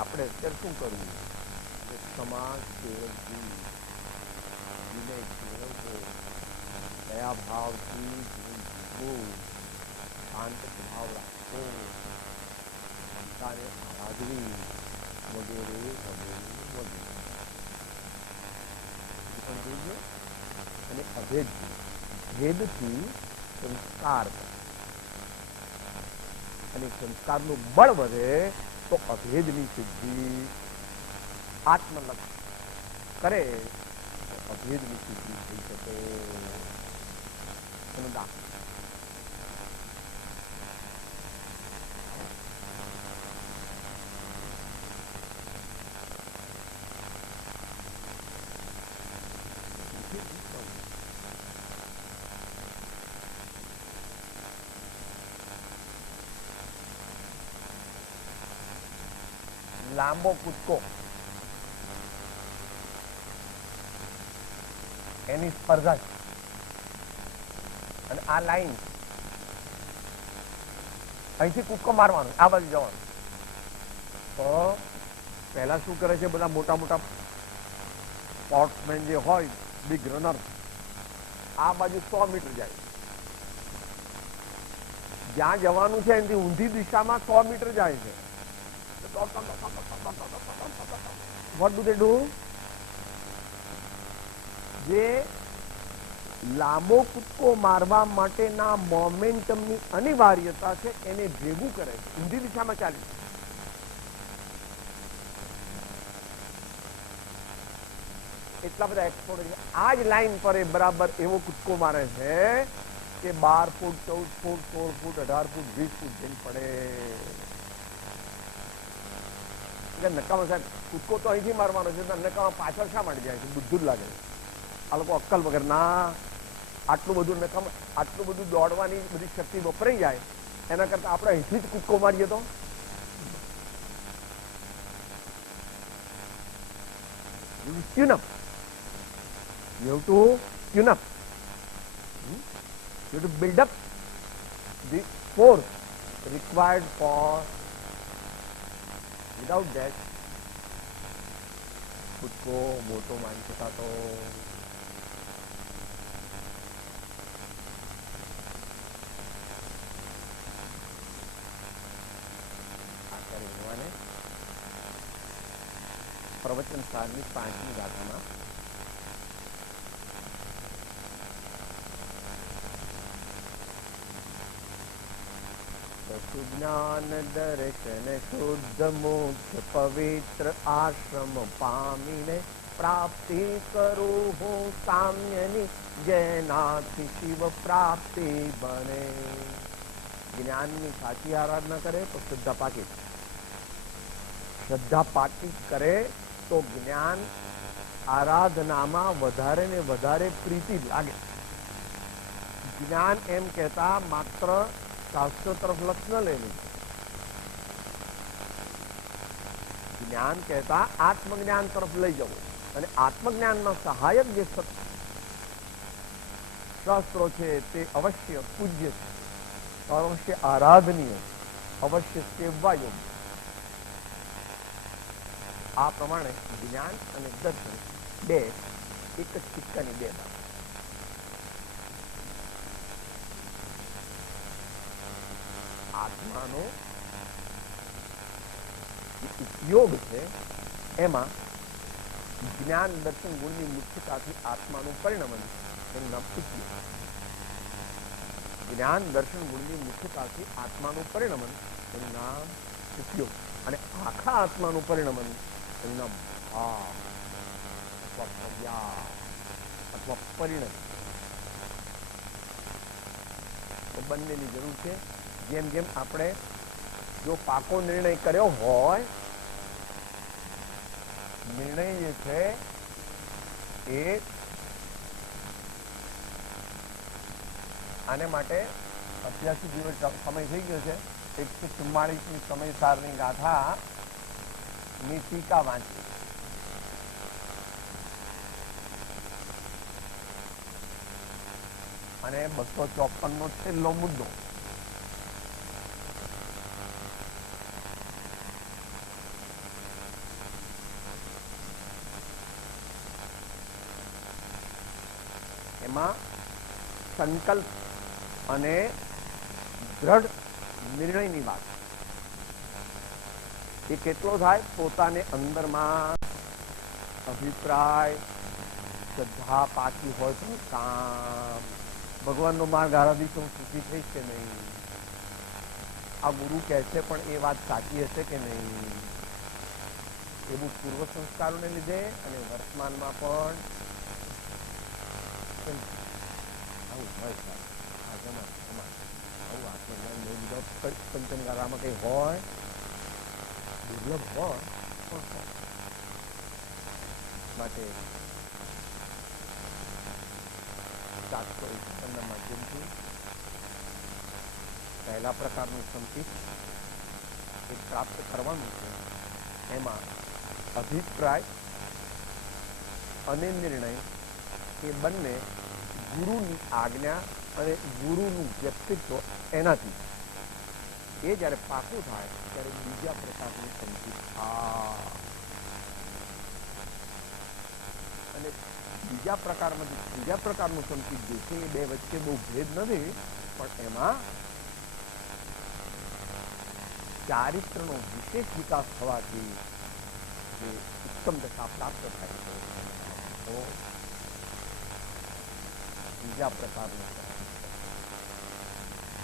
આપણે અત્યારે શું કરવું? સમાજ કેળવવું, વિનય કેળવવો, દયા ભાવથી જીવન જીવવું, શાંત ભાવ રાખવો, પિતાને આરાધવી વગેરે વગેરે વગેરે. પણ જોઈએ અને અભેદ, ભેદથી સંસ્કાર અને સંસ્કારનું બળ વધે તો અભેદની સિદ્ધિ. આત્મલક્ષ કરે તો અભેદની સિદ્ધિ થઈ શકે. લાંબો કૂદકો, એની સ્પર્ધા છે. અને આ લાઈન અહીંથી કૂદકો મારવાનો, આ બાજુ જવાનું. તો પહેલા શું કરે છે બધા મોટા મોટા સ્પોર્ટ્સમેન જે હોય, બિગ રનર, આ બાજુ 100 મીટર જાય. જ્યાં જવાનું છે એનાથી ઊંધી દિશામાં 100 મીટર જાય છે. What do they do? જે લાંબો કૂદકો મારવા માટેના મોમેન્ટમની અનિવાર્યતા છે એને ભેગું કરે છે, ઊંધી દિશામાં ચાલે છે. એટલા બધા એક્સપોર્ટ છે. આ જ લાઈન પર એ બરાબર એવો કૂદકો મારે છે કે 12 ફૂટ 14 ફૂટ 16 ફૂટ 18 ફૂટ 20 ફૂટ જઈને પડે. નકામા સાહેબ કૂદકો તો અહીંથી મારવાનો છે, નકામા પાછળ શા માટે જાય છે? બુદ્ધું જ લાગે છે. આ લોકો અક્કલ વગર ના આટલું બધું નકામા, આટલું બધું દોડવાની બધી શક્તિ વપરાઈ જાય એના કરતા આપણે અહીંથી જ કૂદકો મારીએ તો. tune up. You have to tune up. You have to build up the force required for. Without that, खुद को मोटो मान सकता तो आचार्य भगवान प्रवचन सारनी 5મી ગાથામાં ज्ञान दर्शन शुद्ध मोक्ष पवित्र आश्रम पामीने प्राप्ति करो हो साम्यनी जैनाथी शिव प्राप्ति बने. ज्ञाननी साची आराधना करे तो श्रद्धा पाकी, श्रद्धा पाकी करे तो ज्ञान आराधनाમાં વધારે ને વધારે પ્રીતિ લાગે. જ્ઞાન એમ કહેતા માત્ર શાસ્ત્રો તરફ લક્ષ ન લેવું. જ્ઞાન કહેતા આત્મજ્ઞાન તરફ લઈ જવું. અને આત્મજ્ઞાનમાં સહાયક જે શાસ્ત્રો છે તે અવશ્ય પૂજ્ય છે, અવશ્ય આરાધનીય, અવશ્ય સેવવા યોગ્ય. આ પ્રમાણે જ્ઞાન અને દર્શન બે એક જ સિક્કાની બે બાજુ. આત્માનો ઉપયોગ છે એમાં જ્ઞાન દર્શન ગુણની મુખ્યતાથી આત્માનું પરિણમન, એનું નામ ઉપયોગ. જ્ઞાન દર્શન ગુણની મુખ્યતાથી આત્માનું પરિણમન, એનું નામ ઉપયોગ. અને આખા આત્માનું પરિણમન, એનું નામ ભાવ અથવા પ્રયાસ અથવા પરિણતિ. બંનેની જરૂર છે. જેમ જેમ આપણે જો પાકો નિર્ણય કર્યો હોય, નિર્ણય જે છે એ આને માટે 88 દિવસ સમય થઈ ગયો છે. 144ની સમયસારની ગાથા ની ટીકા વાંચી અને 254નો છેલ્લો મુદ્દો. એમાં સંકલ્પ અને દ્રઢ નિર્ણયની વાત એ કેટલો થાય? પોતાને અંદરમાં અભિપ્રાય, શ્રદ્ધા પાકી હોય તો કામ, ભગવાનનો માર્ગ આરાધી તો હું સુખી થઈશ કે નહીં, આ ગુરુ કહે છે પણ એ વાત સાચી હશે કે નહીં, એવું પૂર્વ સંસ્કારોને લીધે અને વર્તમાનમાં પણ પંચમગારામાં કઈ હોય દુર્લભ હોય માટે 751ના માધ્યમથી પહેલા પ્રકારનું સંકિત એ પ્રાપ્ત કરવાનું છે. એમાં અભિપ્રાય અને નિર્ણય એ બંને ગુરુની આજ્ઞા અને ગુરુનું વ્યક્તિત્વ એનાથી એ જ્યારે પાકું થાય ત્યારે બીજા પ્રકારનું સંકિત અને બીજા પ્રકારનું સંકિત જે છે એ બે વચ્ચે બહુ ભેદ નથી, પણ એમાં ચારિત્રનો વિશેષ વિકાસ થવાથી જે ઉત્તમ દશા પ્રાપ્ત થાય છે તો બીજા પ્રકારનું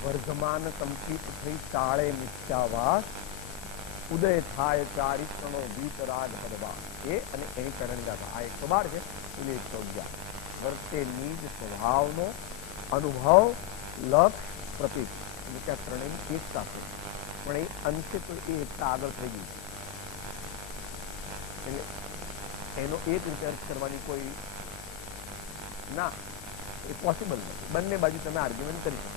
વર્ધમાન સંકિત થઈ ટાળે મિથ્યાવાસ, ઉદય થાય ચારિત્રનો વીતરાગ હદવા. એ અને એની કરણગાથા આ 112 છે, એને 111 વર્તે નિજ સ્વભાવનો અનુભવ, લક્ષ, પ્રતીક ત્યાં ત્રણેયની એકતા છે, પણ એ અંશે તો એ એકતા આગળ થઈ ગઈ એટલે એનો એક રીતે અર્થ કરવાની કોઈ ના એ પોસિબલ નથી. બંને બાજુ તમે આર્ગ્યુમેન્ટ કરી શકો,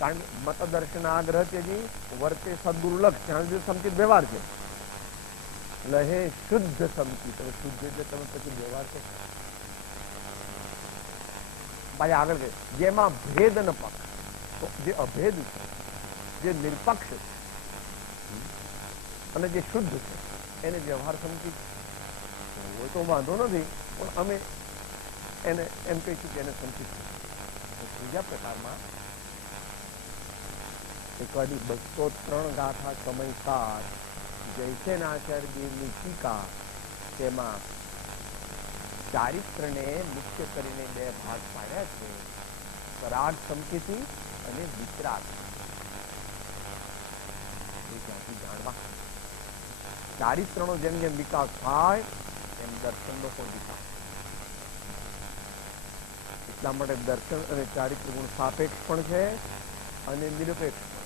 કારણ કે મતદર્શનાગ્રહ ત્યજી વર્તે સદુર્લક્ષ, ત્યાં સુધી સંકિત વ્યવહાર છે, લહે શુદ્ધ સંકિત. હવે શુદ્ધ એટલે તમે પછી વ્યવહાર છે ભાઈ આગળ ગઈ જેમાં ભેદ ન પક્ષ, તો જે અભેદ છે, જે નિરપક્ષ છે અને જે શુદ્ધ છે એને વ્યવહાર સંકિત હોય તો વાંધો નથી, પણ અમે એને એમ કહીશું કે એને સંકિત છે. ત્રીજા પ્રકારમાં એકવાડી 203 ગાથા સમયસાર જયસેનાચાર્યદેવની ટીકા, તેમાં ચારિત્રને મુખ્ય કરીને બે ભાગ પાડ્યા છે, પરાગ સંકેતિ અને વિતરાગ. એ ત્યાંથી જાણવા ચારિત્રનો જેમ જેમ વિકાસ થાય એમ દર્શનનો પણ વિકાસ. એટલા માટે દર્શન અને ચારિત્ર ગુણ સાપેક્ષ પણ છે અને નિરપેક્ષ પણ.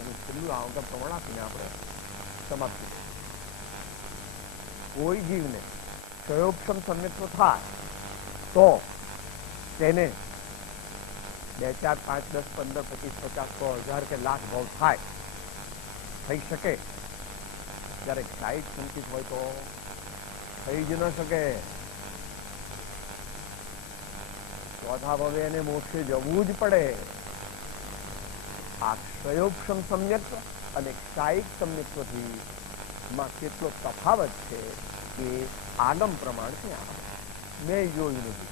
એનું છેલ્લું આવતા પ્રમાણ આપીને આપણે સમાપ્ત કરીએ. કોઈ જીવને ક્ષયોક્ષમ સમ્યક્ત્વ થાય તો તેને 2, 4, 5, 10, 15, 25, 50, 100, 1000 કે લાખ ભાવ થાય થઈ શકે. જ્યારે ક્ષાયિક સંકિત હોય તો થઈ જ ન શકે. ચોથા ભાવે એને મોક્ષે જવું જ પડે. આ ક્ષયોક્ષમ સમ્યક્ત્વ અને ક્ષાયિક સમ્યક્ત્વથી માં કેટલો તફાવત છે એ આગમ પ્રમાણથી આવે. મેં જોયું નથી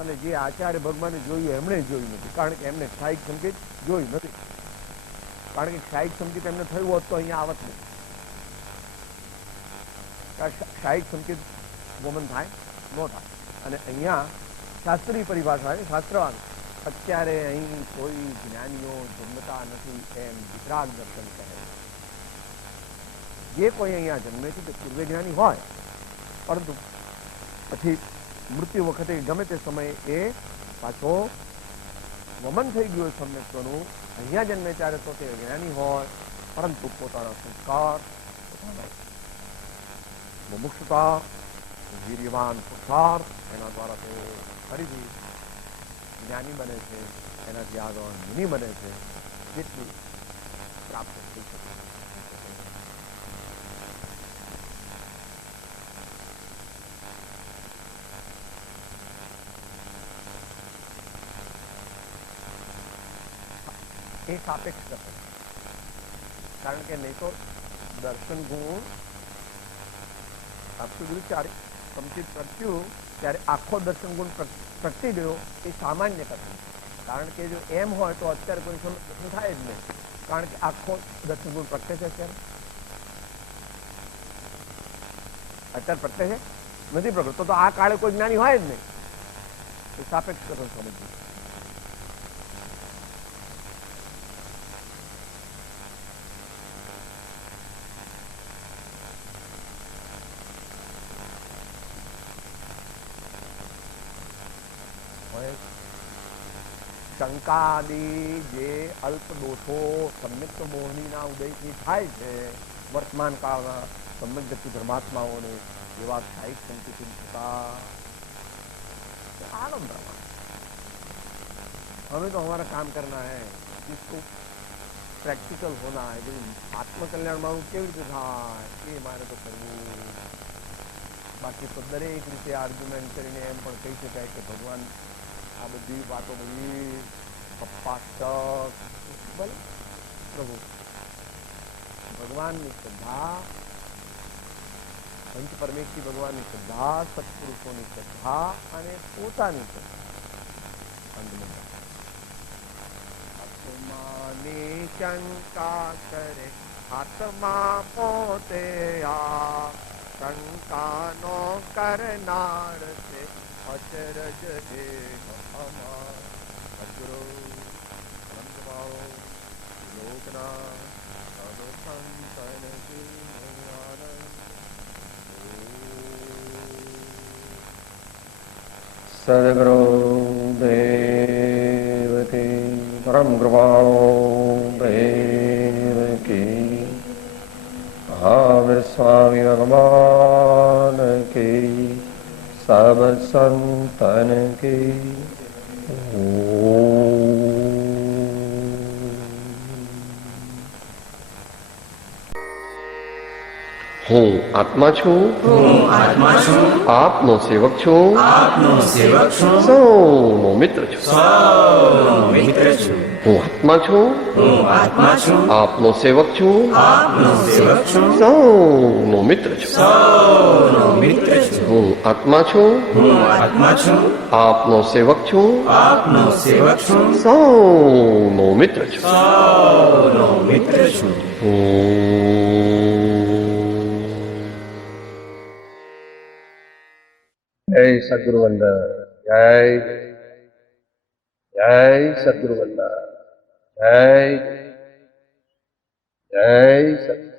અને જે આચાર્ય ભગવાને જોયું એમણે જોયું નથી, કારણ કે એમને ક્ષાયિક સંકેત જોયું નથી. કારણ કે ક્ષાયિક સંકેત એમને થયું હોત તો અહીંયા આવત નહીં. ક્ષાયિક સંકેત ગોમન થાય ન થાય. અને અહીંયા શાસ્ત્રીય પરિભાષા છે, શાસ્ત્રવાન અત્યારે અહીં કોઈ જ્ઞાનીઓ જન્મતા નથી એમ વિતરાગ દર્શન કહે. જે કોઈ અહીંયા જન્મે છે તે પૂર્વે જ્ઞાની હોય, પરંતુ પછી મૃત્યુ વખતે ગમે તે સમયે એ પાછો વમન થઈ ગયું સમ્યક્ત્વનું અહીંયા જન્મે ત્યારે તો તે જ્ઞાની હોય, પરંતુ પોતાના સંસ્કાર, મુમુક્ષુતા, વીર્યવાન પુરુષાર્થ એના દ્વારા તે ફરીથી જ્ઞાની બને છે, એનાથી આગળ મુનિ બને છે, જેટલું પ્રાપ્ત થઈ શકે. એ સાપેક્ષ કરશે, કારણ કે નહીં તો દર્શન ગુણ આપતું બધું ચારે કમ્પ્લીટ પ્રગટ્યું ત્યારે આખો દર્શન ગુણ પ્રગટી ગયો એ સામાન્ય કથા. કારણ કે જો એમ હોય તો અત્યારે કોઈ દર્શન થાય જ નહીં, કારણ કે આખો દર્શન ગુણ પ્રગટે છે. અત્યારે પ્રગટે છે નથી પ્રગટતો, તો આ કાળે કોઈ જ્ઞાની હોય જ નહીં. એ સાપેક્ષ કથન સમજવું. શંકાદી જે અલ્પ દોષો સમ્યક મોહનીના ઉદયથી થાય છે વર્તમાન કાળના સમ્યક વ્યક્તિ ધર્માત્માઓને, એવા સ્થાયિક સંકુચિત થતા आलम ब्रह्मा, हमें तो हमारा काम करना है, इसको प्रैक्टिकल होना है. जो आत्मकल्याण मारू केवी रीते थाय ए मारे तो करवू. बाकी तो दरेक रीते आर्ग्युमेंट करीने एम पण कही शकाय के भगवान आ बधी वातो बधी पप्पाष्टक भले प्रभु भगवाननी श्रद्धा, पंच परमेश्वरी भगवाननी श्रद्धा, सत्पुरुषोनी श्रद्धा अने पोतानी श्रद्धा. आत्माने शंका करे आत्मा पोते आ, शंका नो करनार से अचरज देह अमर. सद्गुरु ब्रह्मभाव लोकना सब संतन की सद्गुरु देव की परम कृपाणु देव की, महावीर स्वामी भगवान की, सब संतन की. હું આત્મા છું, આપનો સેવક છું, સૌનો મિત્ર છું. હું આત્મા છું, આપનો સેવક છું, સૌનો મિત્ર છું. હું આત્મા છું, આપનો સેવક છું, સૌનો મિત્ર છું. जय सद्गुरु वंदन. जय जय सद्गुरु वंदन. जय जय सद्गुरु.